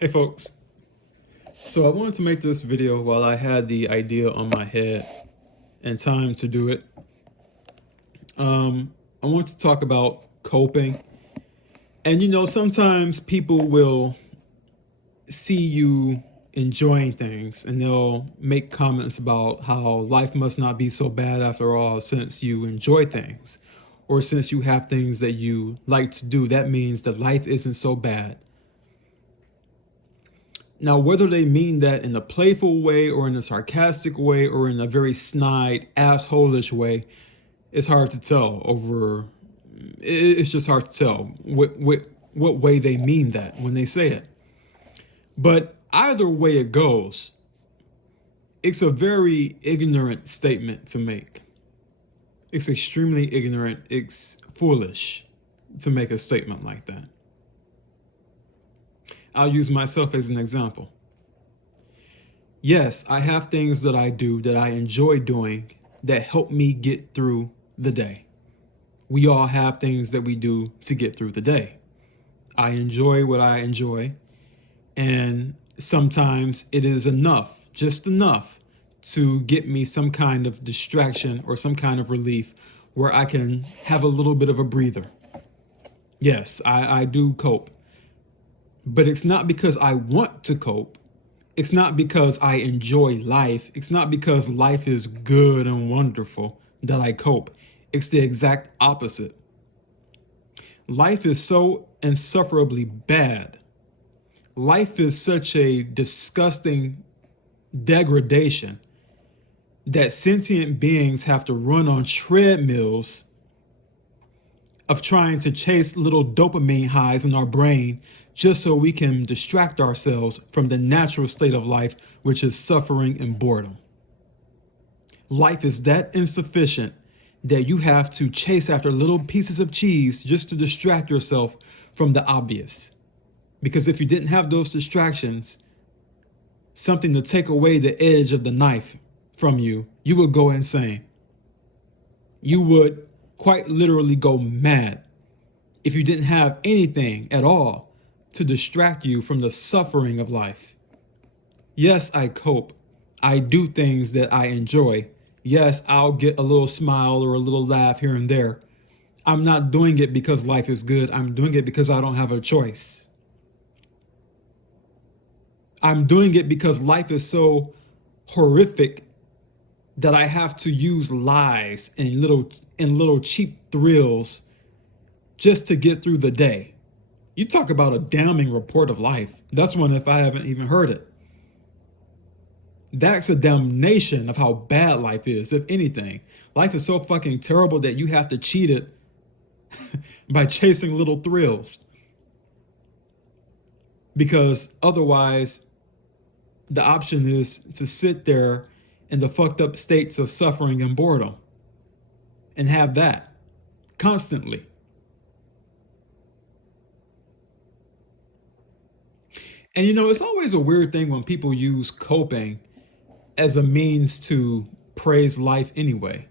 Hey folks, so I wanted to make this video while I had the idea on my head and time to do it. I want to talk about coping. And sometimes people will see you enjoying things and they'll make comments about how life must not be so bad after all since you enjoy things. Or since you have things that you like to do, that means that life isn't so bad. Now, whether they mean that in a playful way or in a sarcastic way or in a very snide, asshole-ish way, it's hard to tell it's just hard to tell what way they mean that when they say it. But either way it goes, it's a very ignorant statement to make. It's extremely ignorant. It's foolish to make a statement like that. I'll use myself as an example. Yes, I have things that I do that I enjoy doing that help me get through the day. We all have things that we do to get through the day. I enjoy what I enjoy, and sometimes it is enough, just enough, to get me some kind of distraction or some kind of relief where I can have a little bit of a breather. Yes, I do cope. But it's not because I want to cope. It's not because I enjoy life. It's not because life is good and wonderful that I cope. It's the exact opposite. Life is so insufferably bad. Life is such a disgusting degradation that sentient beings have to run on treadmills of trying to chase little dopamine highs in our brain just so we can distract ourselves from the natural state of life, which is suffering and boredom. Life is that insufficient that you have to chase after little pieces of cheese just to distract yourself from the obvious. Because if you didn't have those distractions, something to take away the edge of the knife from you, you would go insane. You would quite literally go mad if you didn't have anything at all to distract you from the suffering of life. Yes, I cope. I do things that I enjoy. Yes, I'll get a little smile or a little laugh here and there. I'm not doing it because life is good. I'm doing it because I don't have a choice. I'm doing it because life is so horrific that I have to use lies and little cheap thrills just to get through the day. You talk about a damning report of life. That's one if I haven't even heard it. That's a damnation of how bad life is, if anything. Life is so fucking terrible that you have to cheat it by chasing little thrills. Because otherwise, the option is to sit there in the fucked up states of suffering and boredom and have that constantly. And it's always a weird thing when people use coping as a means to praise life anyway.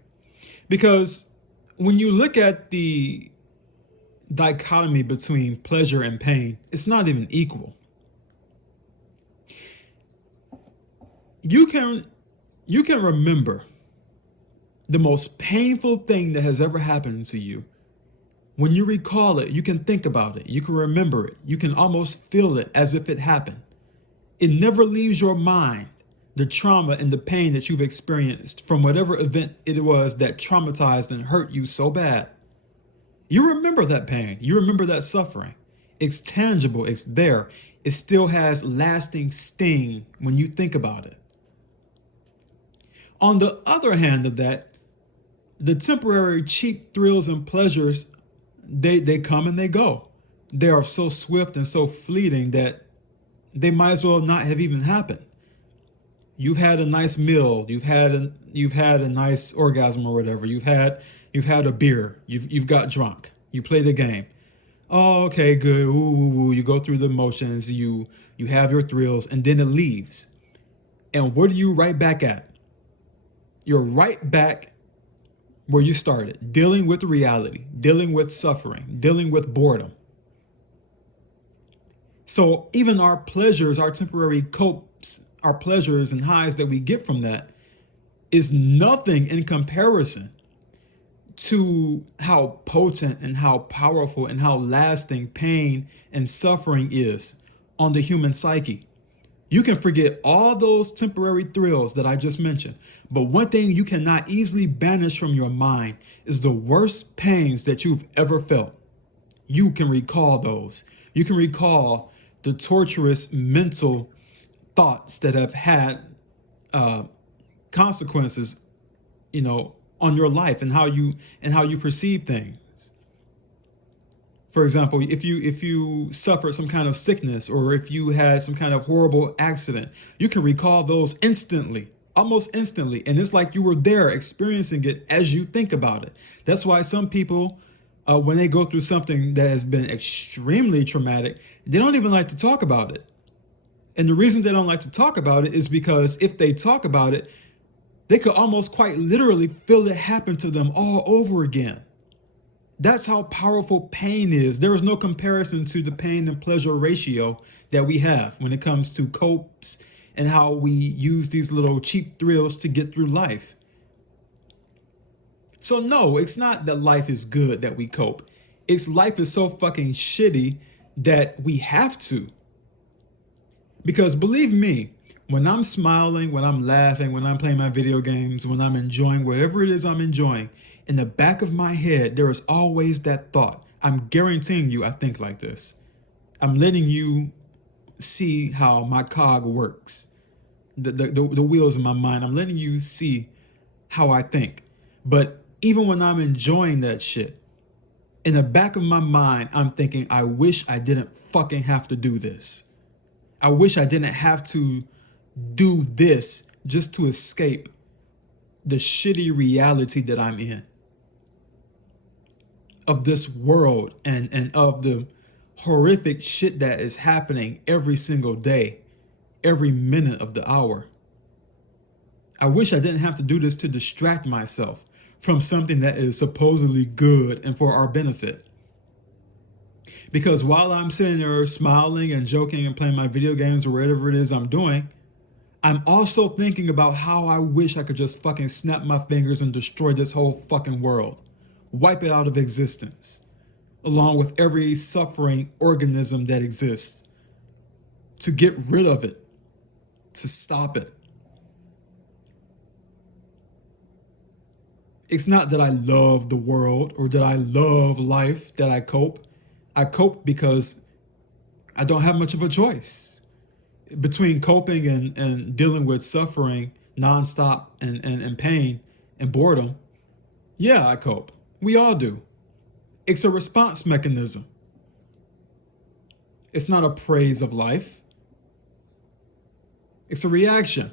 Because when you look at the dichotomy between pleasure and pain, it's not even equal. You can remember the most painful thing that has ever happened to you. When you recall it, you can think about it, you can remember it, you can almost feel it as if it happened. It never leaves your mind, the trauma and the pain that you've experienced from whatever event it was that traumatized and hurt you so bad. You remember that pain, you remember that suffering. It's tangible, it's there. It still has lasting sting when you think about it. On the other hand of that, the temporary cheap thrills and pleasures, they come and they go. They are so swift and so fleeting that they might as well not have even happened. You've had a nice meal, you've had a nice orgasm or whatever. You've had a beer, you've got drunk, you played a game. Oh, okay, good. Ooh, you go through the motions, you have your thrills, and then it leaves. And what are you right back at? You're right back where you started, dealing with reality, dealing with suffering, dealing with boredom. So even our pleasures, our temporary copes, our pleasures and highs that we get from that is nothing in comparison to how potent and how powerful and how lasting pain and suffering is on the human psyche. You can forget all those temporary thrills that I just mentioned, but one thing you cannot easily banish from your mind is the worst pains that you've ever felt. You can recall those. You can recall the torturous mental thoughts that have had consequences, on your life and how you perceive things. For example, if you suffered some kind of sickness or if you had some kind of horrible accident, you can recall those instantly, almost instantly, and it's like you were there experiencing it as you think about it. That's why some people, when they go through something that has been extremely traumatic, they don't even like to talk about it. And the reason they don't like to talk about it is because if they talk about it, they could almost quite literally feel it happen to them all over again. That's how powerful pain is. There is no comparison to the pain and pleasure ratio that we have when it comes to copes and how we use these little cheap thrills to get through life. So no, it's not that life is good that we cope. It's life is so fucking shitty that we have to. Because believe me, when I'm smiling, when I'm laughing, when I'm playing my video games, when I'm enjoying whatever it is I'm enjoying, in the back of my head, there is always that thought. I'm guaranteeing you I think like this. I'm letting you see how my cog works. The wheels in my mind. I'm letting you see how I think. But even when I'm enjoying that shit, in the back of my mind, I'm thinking, I wish I didn't fucking have to do this. I wish I didn't have to do this just to escape the shitty reality that I'm in of this world and of the horrific shit that is happening every single day, every minute of the hour. I wish I didn't have to do this to distract myself from something that is supposedly good and for our benefit. Because while I'm sitting there smiling and joking and playing my video games or whatever it is I'm doing, I'm also thinking about how I wish I could just fucking snap my fingers and destroy this whole fucking world. Wipe it out of existence, along with every suffering organism that exists. To get rid of it, to stop it. It's not that I love the world or that I love life that I cope. I cope because I don't have much of a choice. Between coping and dealing with suffering nonstop and pain and boredom, yeah, I cope. We all do. It's a response mechanism. It's not a praise of life. It's a reaction.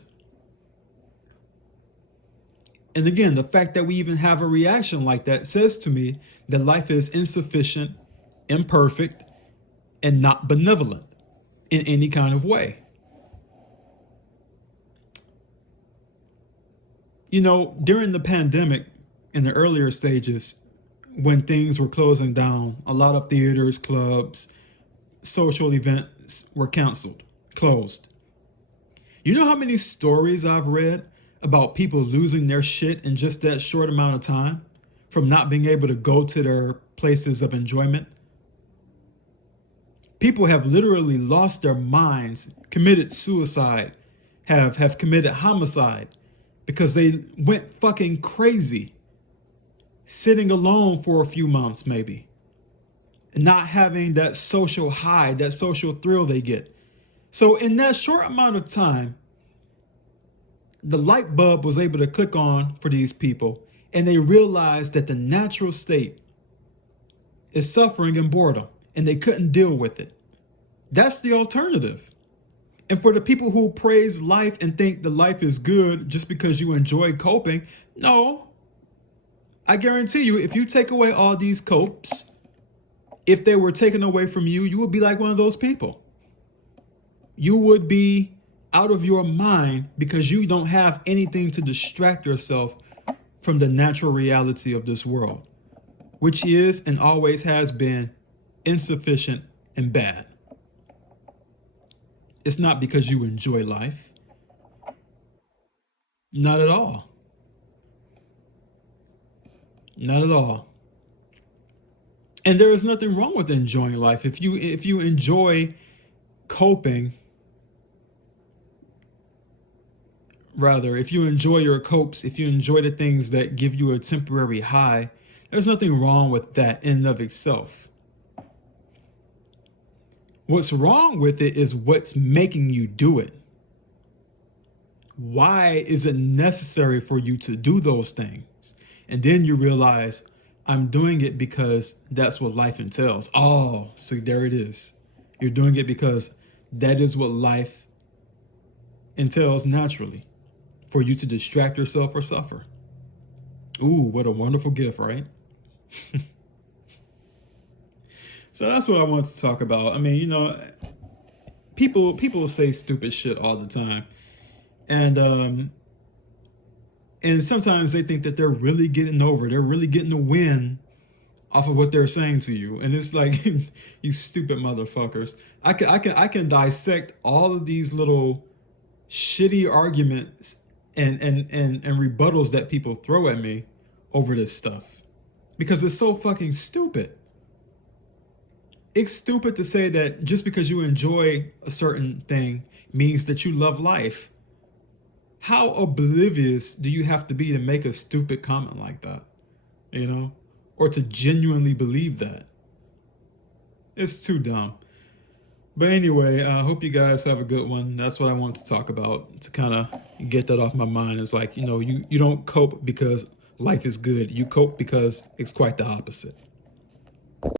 And again, the fact that we even have a reaction like that says to me that life is insufficient, imperfect, and not benevolent in any kind of way. During the pandemic, in the earlier stages, when things were closing down, a lot of theaters, clubs, social events were canceled, closed. You know how many stories I've read about people losing their shit in just that short amount of time from not being able to go to their places of enjoyment? People have literally lost their minds, committed suicide, have committed homicide because they went fucking crazy, sitting alone for a few months maybe, and not having that social high, that social thrill they get. So in that short amount of time, the light bulb was able to click on for these people, and they realized that the natural state is suffering and boredom, and they couldn't deal with it. That's the alternative. And for the people who praise life and think the life is good just because you enjoy coping, no. I guarantee you, if you take away all these copes, if they were taken away from you, you would be like one of those people. You would be out of your mind because you don't have anything to distract yourself from the natural reality of this world, which is and always has been insufficient and bad. It's not because you enjoy life. Not at all. Not at all. And there is nothing wrong with enjoying life. If you enjoy coping, rather, if you enjoy your copes, if you enjoy the things that give you a temporary high, there's nothing wrong with that in and of itself. What's wrong with it is what's making you do it. Why is it necessary for you to do those things? And then you realize, I'm doing it because that's what life entails. Oh, so there it is. You're doing it because that is what life entails naturally, for you to distract yourself or suffer. Ooh, what a wonderful gift, right? So that's what I want to talk about. I mean, people say stupid shit all the time, and and sometimes they think that they're really getting over, they're really getting a win off of what they're saying to you, and it's like, you stupid motherfuckers. I can dissect all of these little shitty arguments and rebuttals that people throw at me over this stuff, because it's so fucking stupid. It's stupid to say that just because you enjoy a certain thing means that you love life. How oblivious do you have to be to make a stupid comment like that? Or to genuinely believe that? It's too dumb. But anyway, I hope you guys have a good one. That's what I want to talk about, to kind of get that off my mind. It's like, you don't cope because life is good. You cope because it's quite the opposite.